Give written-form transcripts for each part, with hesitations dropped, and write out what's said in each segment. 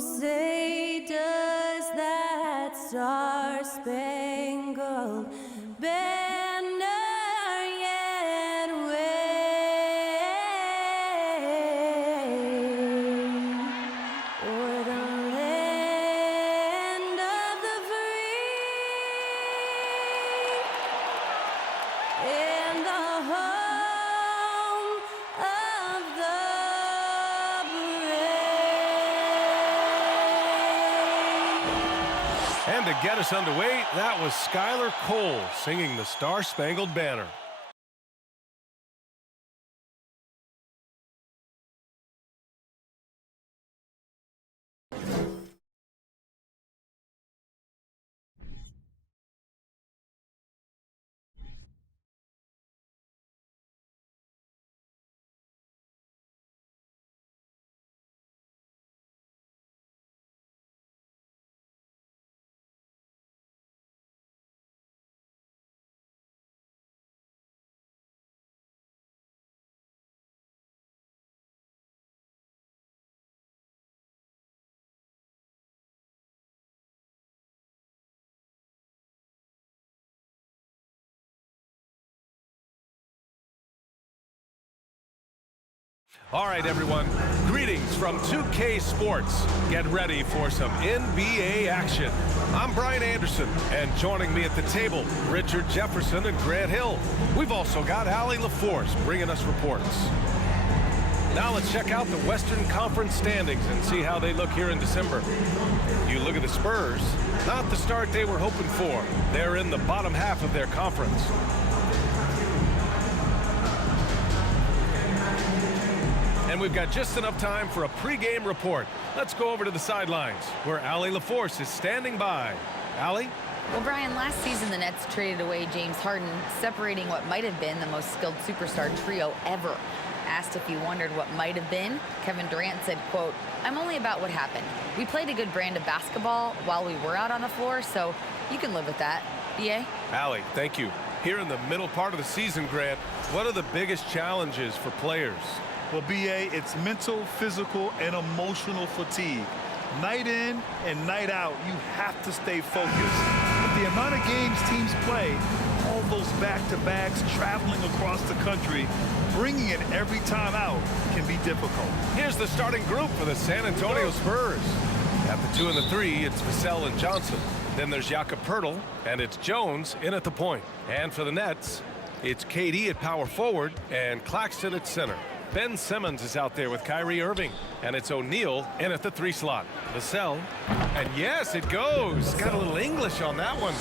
say does that star-spangled banner yet wave o'er the land of the free and the home of the brave. And to get us underway, that was Skylar Cole singing the Star-Spangled Banner. All right, everyone. Greetings from 2K Sports. Get ready for some NBA action. I'm Brian Anderson, and joining me at the table, Richard Jefferson and Grant Hill. We've also got Allie LaForce bringing us reports. Now let's check out the Western Conference standings and see how they look here in December. You look at the Spurs, not the start they were hoping for. They're in the bottom half of their conference. And we've got just enough time for a pregame report. Let's go over to the sidelines, where Allie LaForce is standing by. Allie? Well, Brian, last season the Nets traded away James Harden, separating what might have been the most skilled superstar trio ever. Asked if he wondered what might have been, Kevin Durant said, quote, "I'm only about what happened. We played a good brand of basketball while we were out on the floor, so you can live with that." BA? Allie, thank you. Here in the middle part of the season, Grant, what are the biggest challenges for players? Well, BA, it's mental, physical, and emotional fatigue. Night in and night out, you have to stay focused. With the amount of games teams play, all those back-to-backs, traveling across the country, bringing it every time out can be difficult. Here's the starting group for the San Antonio Spurs. At the 2 and the 3, it's Vassell and Johnson. Then there's Jakob Poeltl, and it's Jones in at the point. And for the Nets, it's KD at power forward and Claxton at center. Ben Simmons is out there with Kyrie Irving, and it's O'Neal in at the 3 slot. Vassell, and yes, it goes. Got a little English on that one.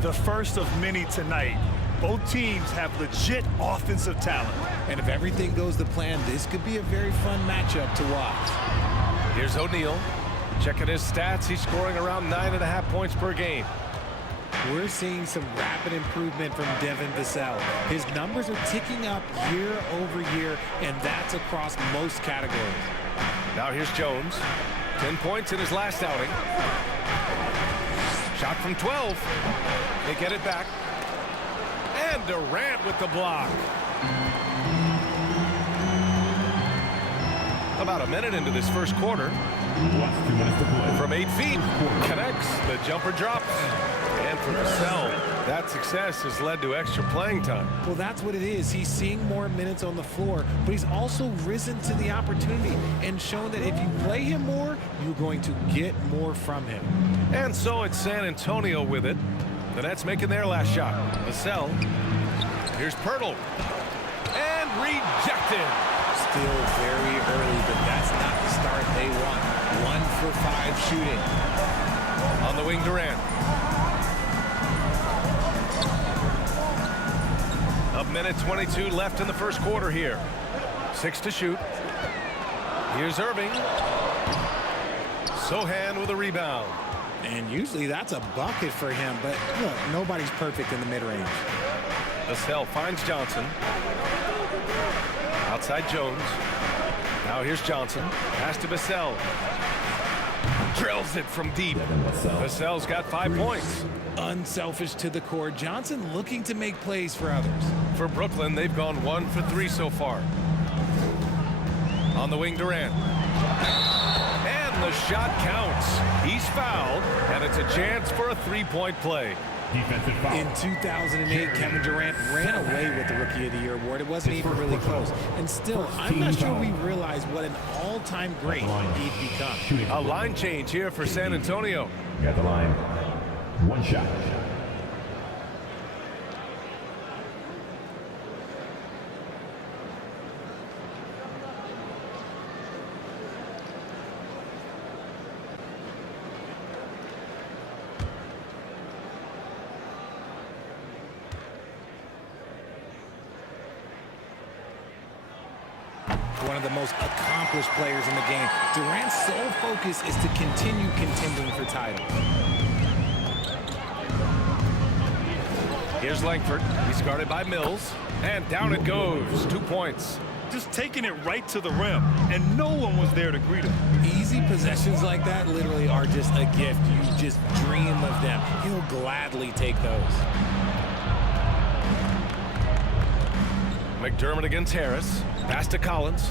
The first of many tonight. Both teams have legit offensive talent. And if everything goes to plan, this could be a very fun matchup to watch. Here's O'Neal. Checking his stats, he's scoring around 9.5 points per game. We're seeing some rapid improvement from Devin Vassell. His numbers are ticking up year over year, and that's across most categories. Now here's Jones. 10 points in his last outing. Shot from 12. They get it back. And Durant with the block. About a minute into this first quarter. From 8 feet. Connects. The jumper drops. And for Vassell, that success has led to extra playing time. Well, that's what it is. He's seeing more minutes on the floor, but he's also risen to the opportunity and shown that if you play him more, you're going to get more from him. And so it's San Antonio with it. The Nets making their last shot. Vassell. Here's Poeltl. And rejected. Still very early, but that's not the start they want. 1 for 5 shooting. On the wing, Durant. A minute 22 left in the first quarter here. 6 to shoot. Here's Irving. Sohan with a rebound. And usually that's a bucket for him, but look, nobody's perfect in the mid-range. Vassell finds Johnson. Outside Jones. Now here's Johnson. Pass to Vassell. Drills it from deep. Vassell's got 5 points. Unselfish to the core. Johnson looking to make plays for others. For Brooklyn, they've gone 1 for 3 so far. On the wing, Durant. And the The shot counts. He's fouled, and it's a chance for a three-point play. Defensive foul. In 2008, Kevin Durant ran away with the Rookie of the Year award. It wasn't even really close. And still, I'm not sure we realize what an all-time great he'd become. A line change here for San Antonio. At the line, one shot. One of the most accomplished players in the game. Durant's sole focus is to continue contending for title. Here's Langford. He's guarded by Mills. And down it goes. 2 points. Just taking it right to the rim, and no one was there to greet him. Easy possessions like that literally are just a gift. You just dream of them. He'll gladly take those. McDermott against Harris. Pass to Collins.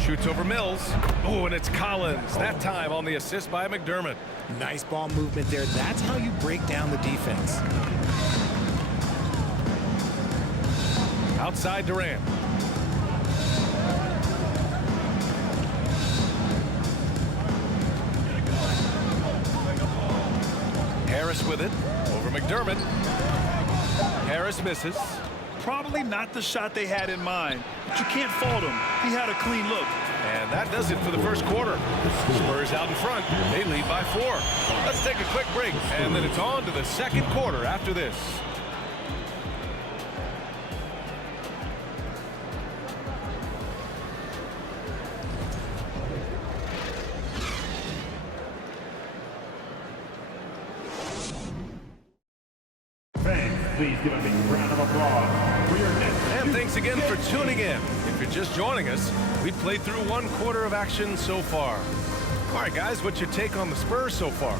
Shoots over Mills. Oh, and it's Collins. That time on the assist by McDermott. Nice ball movement there. That's how you break down the defense. Outside Durant. Harris with it. Over McDermott. Harris misses. Probably not the shot they had in mind, but you can't fault him. He had a clean look. And that does it for the first quarter. Spurs out in front. They lead by 4. Let's take a quick break, and then it's on to the second quarter after this. Please give a big round of applause for your next. And thanks again for tuning in. If you're just joining us, we've played through 1 quarter of action so far. All right, guys, what's your take on the Spurs so far?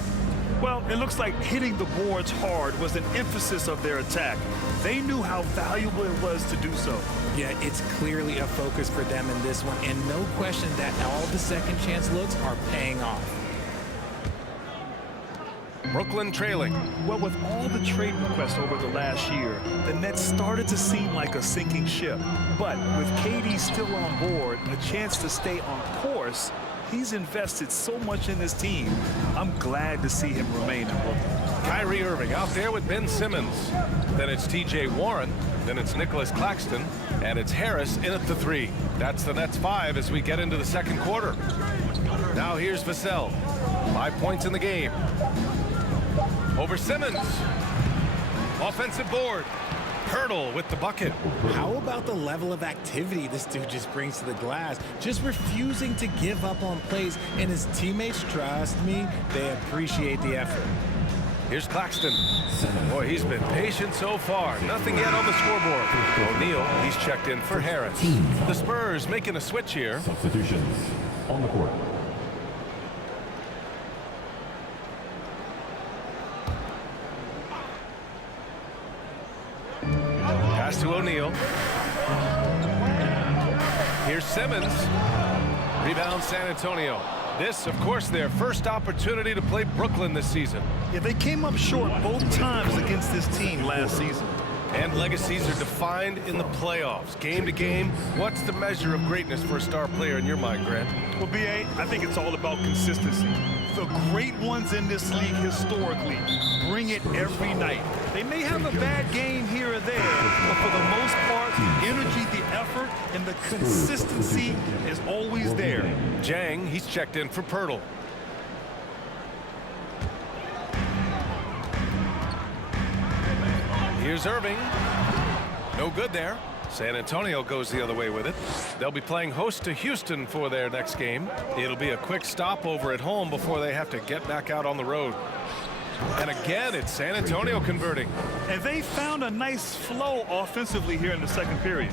Well, it looks like hitting the boards hard was an emphasis of their attack. They knew how valuable it was to do so. Yeah, it's clearly a focus for them in this one, and no question that all the second chance looks are paying off. Brooklyn trailing. Well, with all the trade requests over the last year, the Nets started to seem like a sinking ship. But with KD still on board, a chance to stay on course, he's invested so much in this team. I'm glad to see him remain in Brooklyn. Kyrie Irving out there with Ben Simmons. Then it's TJ Warren. Then it's Nicholas Claxton. And it's Harris in at the 3. That's the Nets 5 as we get into the second quarter. Now here's Vassell. 5 points in the game. Over Simmons. Offensive board. Hurdle with the bucket. How about the level of activity this dude just brings to the glass? Just refusing to give up on plays, and his teammates, trust me, they appreciate the effort. Here's Claxton. Boy, he's been patient so far. Nothing yet on the scoreboard. O'Neal, he's checked in for Harris. The Spurs making a switch here. Substitutions on the court. Pass to O'Neal. Here's Simmons. Rebound San Antonio. This, of course, their first opportunity to play Brooklyn this season. Yeah, they came up short both times against this team last season. And legacies are defined in the playoffs. Game to game, what's the measure of greatness for a star player in your mind, Grant? Well, B.A., I think it's all about consistency. The great ones in this league historically bring it every night. They may have a bad game here or there, but for the most part, the energy, the effort, and the consistency is always there. Jang, he's checked in for Pirtle. Here's Irving. No good there. San Antonio goes the other way with it. They'll be playing host to Houston for their next game. It'll be a quick stopover at home before they have to get back out on the road. And again, it's San Antonio converting. And they found a nice flow offensively here in the second period.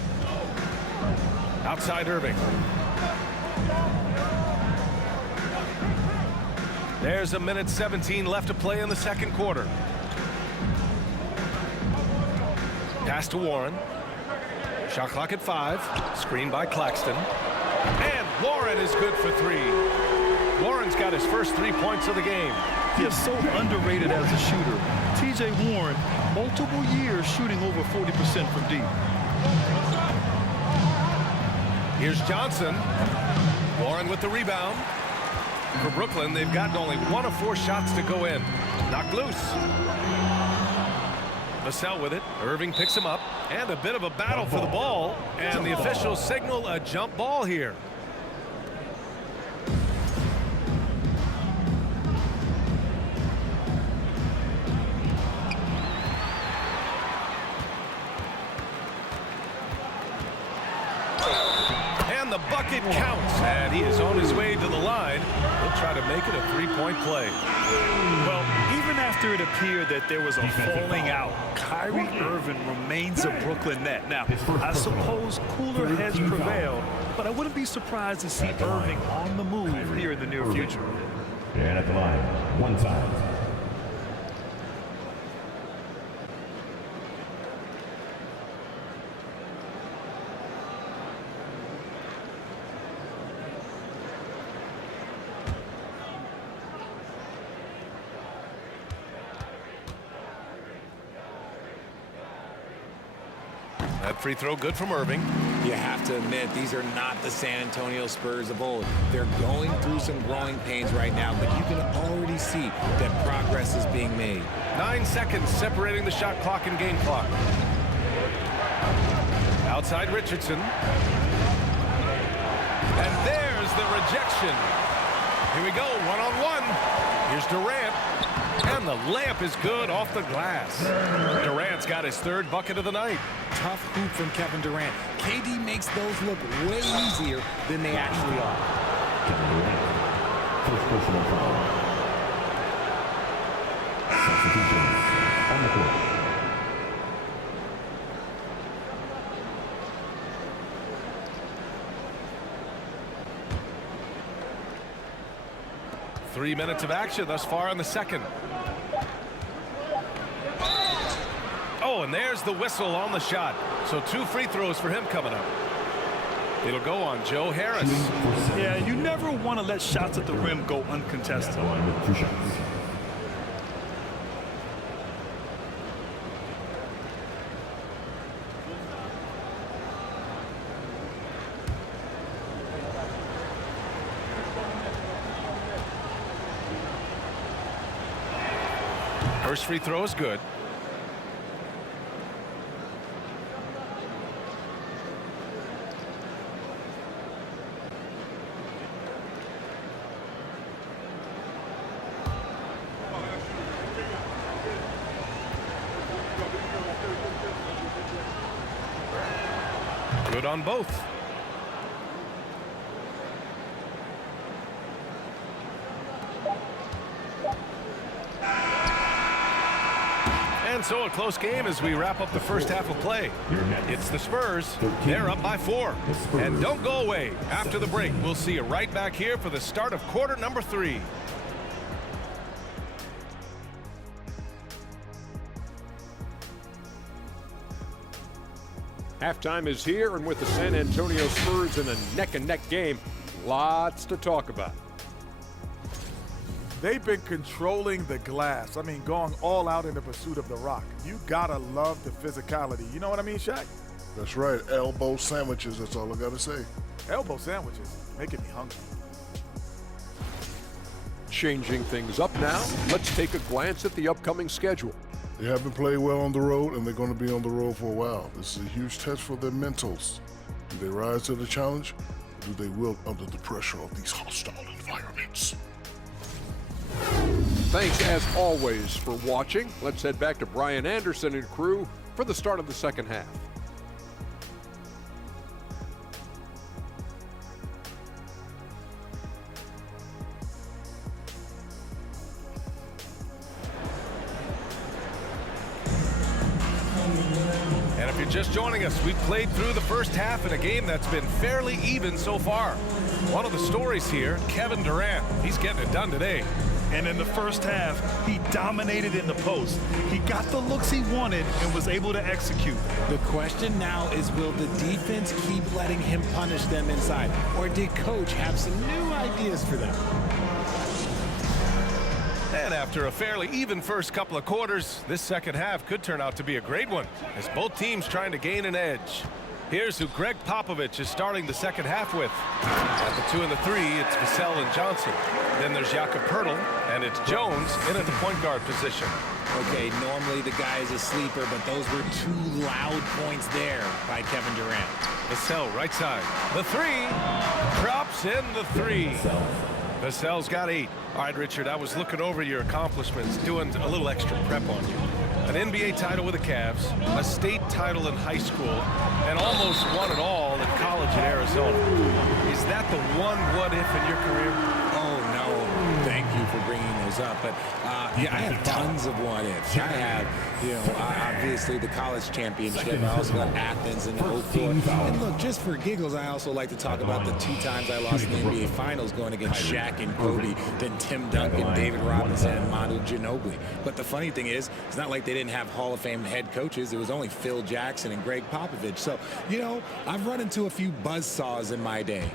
Outside Irving. There's 1:17 left to play in the second quarter. Pass to Warren. Shot clock at 5. Screen by Claxton. And Warren is good for 3. Warren's got his first 3 points of the game. He is so underrated as a shooter. T.J. Warren, multiple years shooting over 40% from deep. Here's Johnson. Warren with the rebound. For Brooklyn, they've gotten only 1 of 4 shots to go in. Knocked loose. Vassell with it. Irving picks him up. And a bit of a battle for the ball. And the officials signal a jump ball here. And the bucket counts. And he is on his way to the line. He'll try to make it a 3-point play. Well, even after it appeared that there was a falling out, Kyrie Irving remains a Brooklyn net. Now, I suppose cooler heads prevail, but I wouldn't be surprised to see Irving on the move here in the near future. And at the line, 1 time. That free throw good from Irving. You have to admit, these are not the San Antonio Spurs of old. They're going through some growing pains right now, but you can already see that progress is being made. 9 seconds separating the shot clock and game clock. Outside Richardson. And there's the rejection. Here we go, one-on-one. Here's Durant. And the layup is good off the glass. Durant's got his 3rd bucket of the night. Tough hoop from Kevin Durant. KD makes those look way easier than they actually are. Kevin Durant. First personal foul. Substitutions on the court. Three minutes of action thus far in the second. Oh, and there's the whistle on the shot. So 2 free throws for him coming up. It'll go on Joe Harris. Yeah, you never want to let shots at the rim go uncontested. With 2 shots. First free throw is good. Good on both. And so a close game as we wrap up the first half of play. It's the Spurs. They're up by 4. And don't go away. After the break, we'll see you right back here for the start of quarter number 3. Halftime is here, and with the San Antonio Spurs in a neck-and-neck game, lots to talk about. They've been controlling the glass. I mean, going all out in the pursuit of the rock. You gotta love the physicality. You know what I mean, Shaq? That's right. Elbow sandwiches, that's all I gotta say. Elbow sandwiches, making me hungry. Changing things up now, let's take a glance at the upcoming schedule. They haven't played well on the road, and they're going to be on the road for a while. This is a huge test for their mentals. Do they rise to the challenge, or do they wilt under the pressure of these hostile environments? Thanks, as always, for watching. Let's head back to Brian Anderson and crew for the start of the second half. And if you're just joining us, we've played through the first half in a game that's been fairly even so far. One of the stories here, Kevin Durant. He's getting it done today. And in the first half, he dominated in the post. He got the looks he wanted and was able to execute. The question now is, will the defense keep letting him punish them inside? Or did coach have some new ideas for them? And after a fairly even first couple of quarters, this second half could turn out to be a great one, as both teams trying to gain an edge. Here's who Greg Popovich is starting the second half with. At the 2 and the 3, it's Vassell and Johnson. Then there's Jakob Poeltl, and it's Jones in at the point guard position. Okay, normally the guy is a sleeper, but those were 2 loud points there by Kevin Durant. Vassell, right side. The 3, drops in the 3. Vassell's got 8. All right, Richard, I was looking over your accomplishments, doing a little extra prep on you. An NBA title with the Cavs, a state title in high school, and almost won it all in college at Arizona. Is that the one what-if in your career? Oh, no. Thank you for bringing those up. But, yeah, I have tons of what-ifs. I have, obviously the college championship. I also got Athens and 04. And look, just for giggles, I also like to talk about the 2 times I lost in the NBA Finals going against Shaq and Kobe, then Tim Duncan, David Robinson, and Manu Ginobili. But the funny thing is, it's not like they didn't have Hall of Fame head coaches. It was only Phil Jackson and Greg Popovich. So, I've run into a few buzzsaws in my day.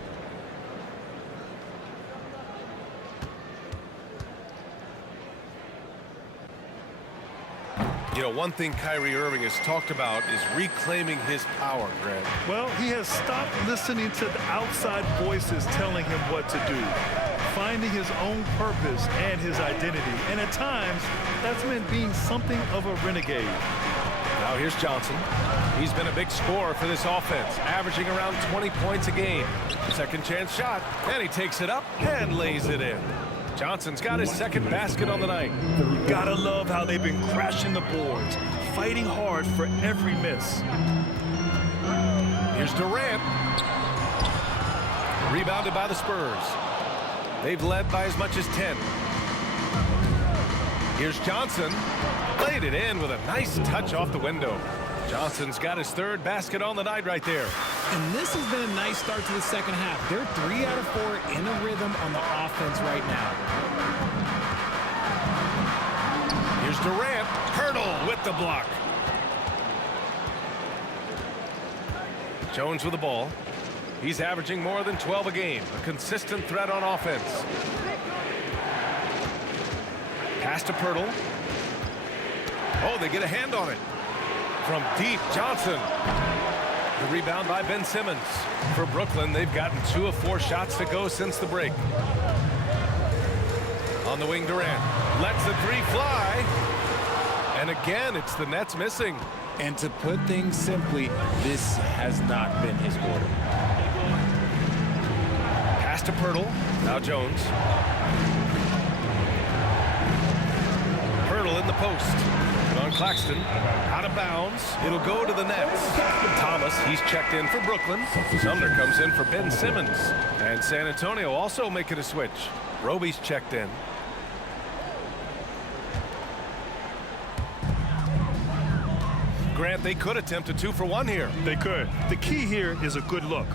One thing Kyrie Irving has talked about is reclaiming his power, Greg. Well, he has stopped listening to the outside voices telling him what to do, finding his own purpose and his identity. And at times, that's meant being something of a renegade. Now here's Johnson. He's been a big scorer for this offense, averaging around 20 points a game. Second chance shot, and he takes it up and lays it in. Johnson's got his second basket on the night. You gotta love how they've been crashing the boards, fighting hard for every miss. Here's Durant. Rebounded by the Spurs. They've led by as much as 10. Here's Johnson. Laid it in with a nice touch off the window. Johnson's got his third basket on the night right there. And this has been a nice start to the second half. They're 3 out of 4 in a rhythm on the offense right now. Here's Durant. Poeltl with the block. Jones with the ball. He's averaging more than 12 a game. A consistent threat on offense. Pass to Poeltl. Oh, they get a hand on it. From deep, Johnson. The rebound by Ben Simmons. For Brooklyn, they've gotten 2 of 4 shots to go since the break. On the wing, Durant lets the 3 fly. And again, it's the Nets missing. And to put things simply, this has not been his quarter. Pass to Poeltl. Now Jones. Poeltl in the post. On Claxton, out of bounds. It'll go to the Nets. Thomas, he's checked in for Brooklyn. Sumner comes in for Ben Simmons. And San Antonio also making a switch. Roby's checked in. Grant, they could attempt a 2-for-1 here. They could. The key here is a good look.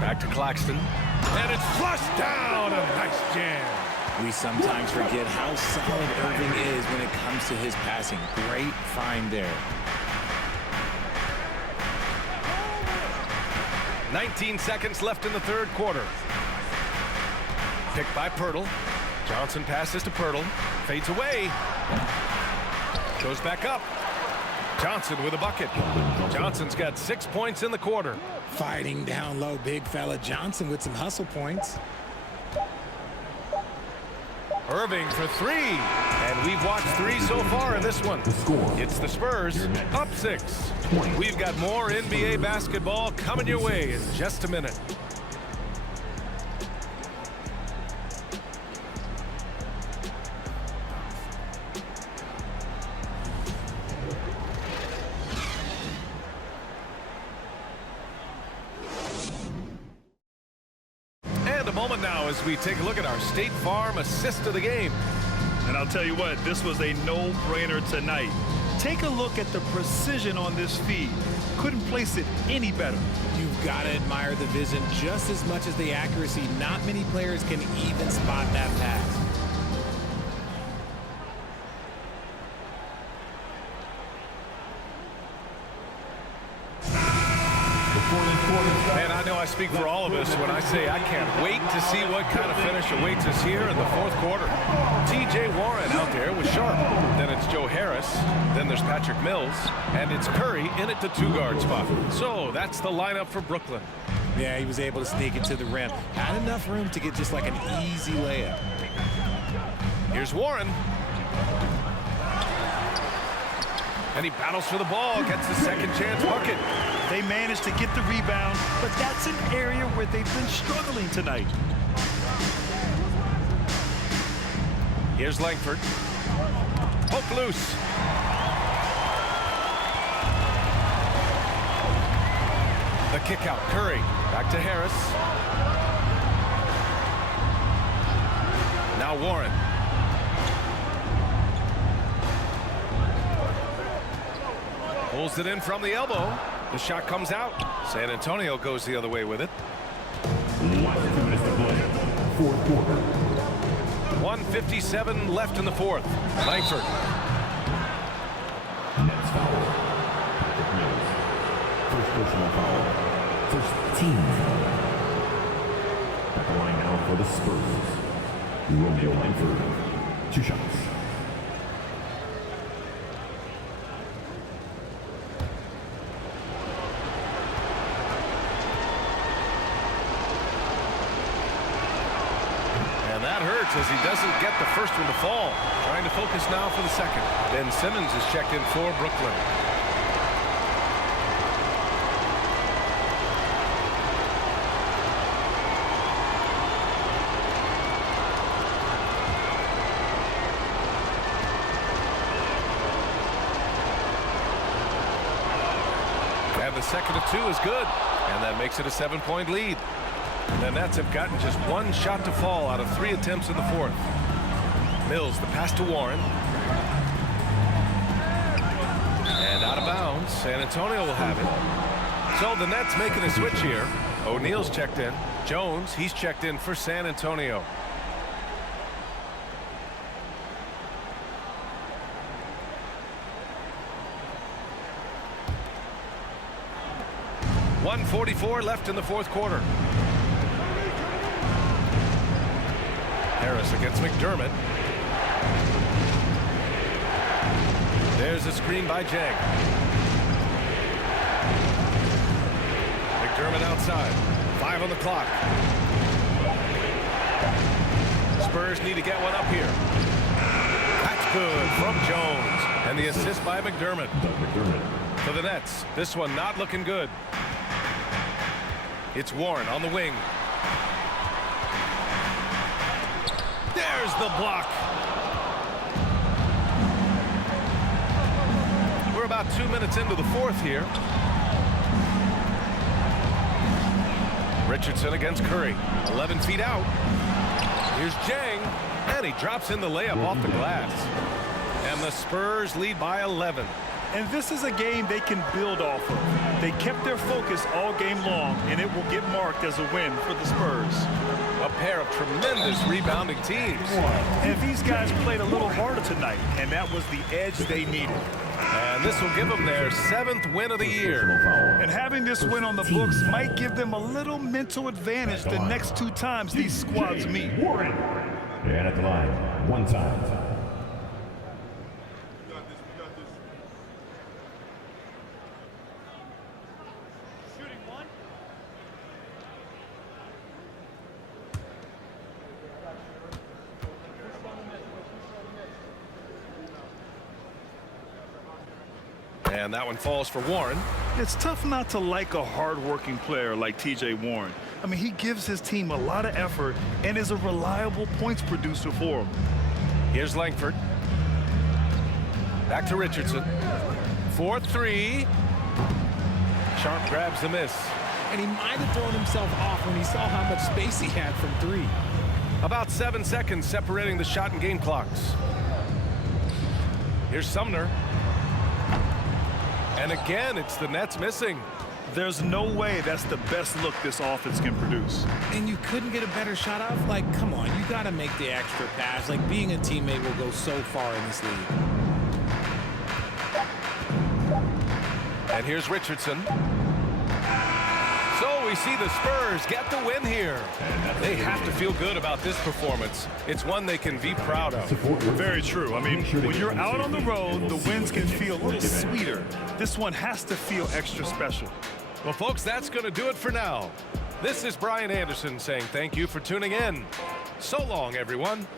Back to Claxton. And it's flushed down. A nice jam. We sometimes forget how solid Irving is when it comes to his passing. Great find there. 19 seconds left in the third quarter. Picked by Poeltl. Johnson passes to Poeltl. Fades away. Goes back up. Johnson with a bucket. Johnson's got 6 points in the quarter. Fighting down low, big fella Johnson with some hustle points. Irving for 3, and we've watched 3 so far in this one. It's the Spurs, up 6. We've got more NBA basketball coming your way in just a minute. Moment now as we take a look at our State Farm assist of the game. And I'll tell you what, this was a no-brainer tonight. Take a look at the precision on this feed. Couldn't place it any better. You've got to admire the vision just as much as the accuracy. Not many players can even spot that pass. Before And I know I speak for all of us when I say I can't wait to see what kind of finish awaits us here in the fourth quarter. T.J. Warren out there with Sharp. Then it's Joe Harris. Then there's Patrick Mills. And it's Curry in at the two-guard spot. So that's the lineup for Brooklyn. Yeah, he was able to sneak it to the rim. Had enough room to get just like an easy layup. Here's Warren. And he battles for the ball, gets the second chance bucket. They managed to get the rebound, but that's an area where they've been struggling tonight. Here's Langford. Poke loose. The kick out, Curry. Back to Harris. Now Warren. Pulls it in from the elbow. The shot comes out. San Antonio goes the other way with it. Last 2 minutes to play. Fourth quarter. 1:57 left in the fourth. Langford. Nets foul. Patrick Mills. First personal foul. First team foul. At the line now for the Spurs. Romeo Langford. 2 shots. As he doesn't get the first one to fall. Trying to focus now for the second. Ben Simmons is checked in for Brooklyn. And the second of 2 is good. And that makes it a 7-point lead. The Nets have gotten just 1 shot to fall out of 3 attempts in the fourth. Mills, the pass to Warren. And out of bounds. San Antonio will have it. So the Nets making a switch here. O'Neal's checked in. Jones, he's checked in for San Antonio. .144 left in the fourth quarter. Harris against McDermott. There's a screen by Jang. McDermott outside. 5 on the clock. Spurs need to get one up here. That's good from Jones. And the assist by McDermott. For the Nets, this one not looking good. It's Warren on the wing. There's the block. We're about 2 minutes into the fourth here. Richardson against Curry. 11 feet out. Here's Jang. And he drops in the layup off the glass. And the Spurs lead by 11. And this is a game they can build off of. They kept their focus all game long, and it will get marked as a win for the Spurs. A pair of tremendous rebounding teams. And these guys played a little harder tonight, and that was the edge they needed. And this will give them their 7th win of the year. And having this win on the books might give them a little mental advantage the next 2 times these squads meet. And at the line, 1 time. And that one falls for Warren. It's tough not to like a hard-working player like T.J. Warren. I mean, he gives his team a lot of effort and is a reliable points producer for them. Here's Langford. Back to Richardson. 4-3. Sharp grabs the miss. And he might have thrown himself off when he saw how much space he had from 3. About 7 seconds separating the shot and game clocks. Here's Sumner. And again, it's the Nets missing. There's no way that's the best look this offense can produce. And you couldn't get a better shot off? Like, come on, you got to make the extra pass. Like, being a teammate will go so far in this league. And here's Richardson. So we see the Spurs get the win here. They have to feel good about this performance. It's one they can be proud of. Very true. I mean, when you're out on the road, the wins can feel a little sweeter. This one has to feel extra special. Well, folks, that's going to do it for now. This is Brian Anderson saying thank you for tuning in. So long, everyone.